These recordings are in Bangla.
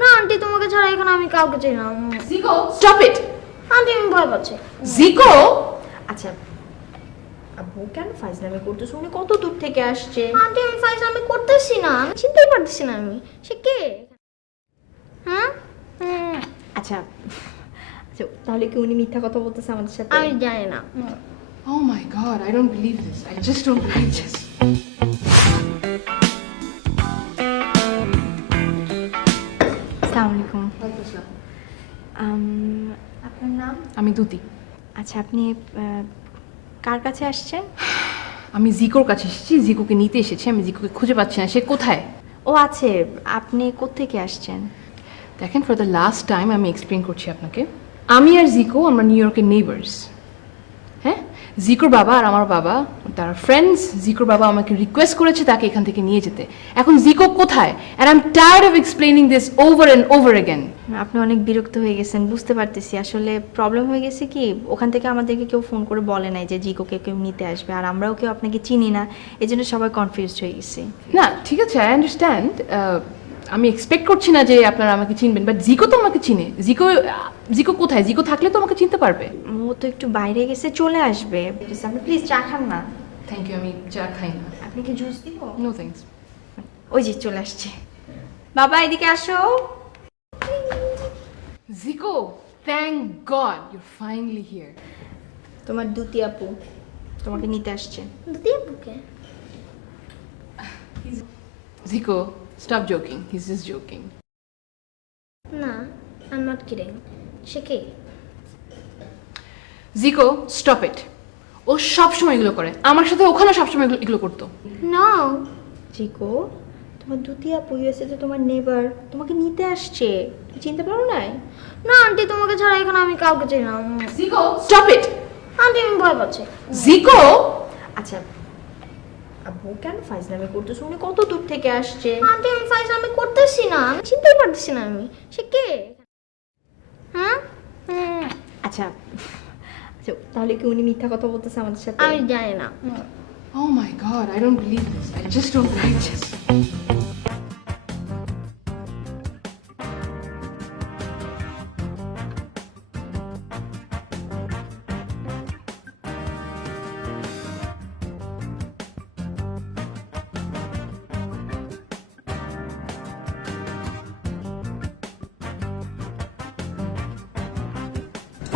না আন্টি তোমাকে ছাড়া এখন আমি কাউকে চাই না জিকো স্টপ ইট আন্টি আমি ভয় পাচ্ছি জিকো আচ্ছা আপু কেন ফাইজলামি করতেছ উনি কত দূর থেকে আসছে আন্টি আমি ফাইজলামি করতেছি না আমি চিনতেই পারতেছি না আমি সে কে হ্যাঁ আচ্ছা আচ্ছা তাহলে কি উনি মিথ্যা কথা বলতেছে আমাদের সাথে আমি জানি না ও মাই god I don't believe this I just don't believe this আমি দুতি আচ্ছা আপনি কার কাছে আসছেন আমি জিকোর কাছে এসেছি জিকোকে নিতে এসেছি আমি জিকোকে খুঁজে পাচ্ছি না সে কোথায় ও আছে আপনি কোথেকে আসছেন দেখেন ফর দ্য লাস্ট টাইম আমি এক্সপ্লেন করছি আপনাকে আমি আর জিকো আমরা নিউ ইয়র্কের নেইবার্স হ্যাঁ জিকুর বাবা আর আমার বাবা তার ফ্রেন্ডস জিকুর বাবা আমাকে রিকোয়েস্ট করেছে তাকে এখান থেকে নিয়ে যেতে এখন জিকো কোথায় and I am tired of explaining this over and over again আপনি অনেক বিরক্ত হয়ে গেছেন বুঝতে পারতেছি আসলে প্রবলেম হয়ে গেছে কি ওখান থেকে আমাদেরকে কেউ ফোন করে বলে নাই যে জিকোকে কেউ নিতে আসবে আর আমরাও কেউ আপনাকে চিনি না এই জন্য সবাই কনফিউজ হয়ে গেছি না ঠিক আছে আই আন্ডারস্ট্যান্ড আমি এক্সপেক্ট করছি না যে আপনারা আমাকে চিনবেন বাট জিকো তো আমাকে চিনে জিকো জিকো কোথায় জিকো থাকলে তো আমাকে চিনতে পারবে ও তো একটু বাইরে গেছে চলে আসবে আপনি প্লিজ চা খান না থ্যাংক ইউ আমি চা খাই না আপনি কি জুস দিব নো থ্যাঙ্কস ওই যে চলে আসছে বাবা এদিকে আসো জিকো thank god you finally here তোমার দুতি আপু তোমাকে নিতে আসছে দুতি আপুকে জিকো Stop joking. He's just joking. Nah, I'm not kidding. Shiki. Zico, stop it. ও সবসময় এগুলো করে আমার সাথে ওখানে সবসময় এগুলো করতো না জিকো তোমার দুটি আপু এসে যে তোমার নেবার তোমাকে নিতে আসছে তুমি চিনতে পারো নাই না আন্টি তোমাকে ছাড়া এখানে আমি কাউকে চিনি না জিকো স্টপ ইট আন্টি আমি ভয় পাচ্ছি জিকো আচ্ছা আপু কেন ফাইজ নামে করতেছ উনি কত দূর থেকে আসছে আন্টি আমি ফাইজ নামে করতেছি না আমি চিনতে পারতেছি না আমি সে কে হ্যাঁ আচ্ছা আচ্ছা তাহলে কি উনি মিথ্যা কথা বলতেছে আমাদের সাথে আমি জানি না ও মাই god I don't believe this I just don't like this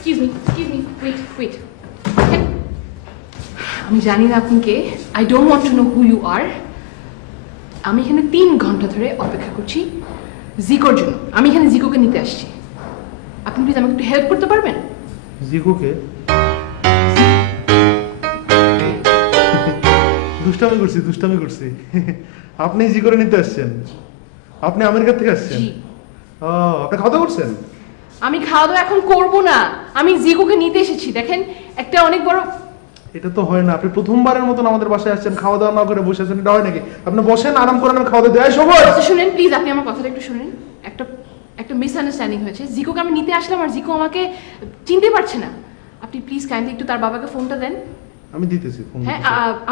excuse me, ফুইট me, আমি জানি না আপনি কে I don't want to know who you আর আমি এখানে তিন ঘন্টা ধরে অপেক্ষা করছি জিকোর জন্য আমি এখানে জিকোকে নিতে আসছি আপনি প্লিজ আমাকে একটু হেল্প করতে পারবেন জিকোকে দুষ্টামি করছি দুষ্টামি করছে আপনি জি করে নিতে আসছেন আপনি আমেরিকা থেকে আসছেন ও আপনি খাওয়া দাওয়া করছেন আমি খাওয়া দাওয়া এখন করব না আমি জিগুকে নিতে এসেছি দেখেন একটা অনেক বড় এটা তো হয় না আপনি প্রথমবারের মতন আমাদের বাসায় আসছেন খাওয়া দাওয়া না করে বসে আছেন এটা হয় নাকি আপনি বসেন আরাম করেন আমি খাওয়া দাওয়া দেয় সময় আচ্ছা শুনেন প্লিজ আপনি আমার কথাটা একটু শুনেন একটা একটা মিসআন্ডারস্ট্যান্ডিং হয়েছে জিকোকে আমি নিতে আসলাম আর জিকো আমাকে চিনতে পারছে না আপনি প্লিজ কাইন্ডলি একটু তার বাবাকে ফোনটা দেন আমি দিতেছি ফোন হ্যাঁ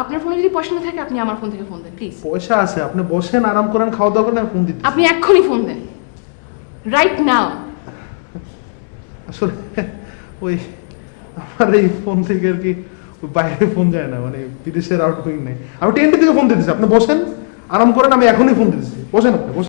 আপনার ফোনে যদি পয়সা না থাকে আপনি আমার ফোন থেকে ফোন দেন প্লিজ পয়সা আছে আপনি বসেন আরাম করেন খাওয়া দাওয়া করেন আমি ফোন দিতেছি আপনি এক্ষুনি ফোন দেন রাইট নাও আসলে ওই আমার এই ফোন থেকে আর কি বাইরে ফোন যায় না মানে বিদেশের আউটগোয়িং নেই আমি টেন থেকে ফোন দিতেছি আপনি বসেন আরাম করেন আমি এখনই ফোন দিতেছি বসেন আপনি বসেন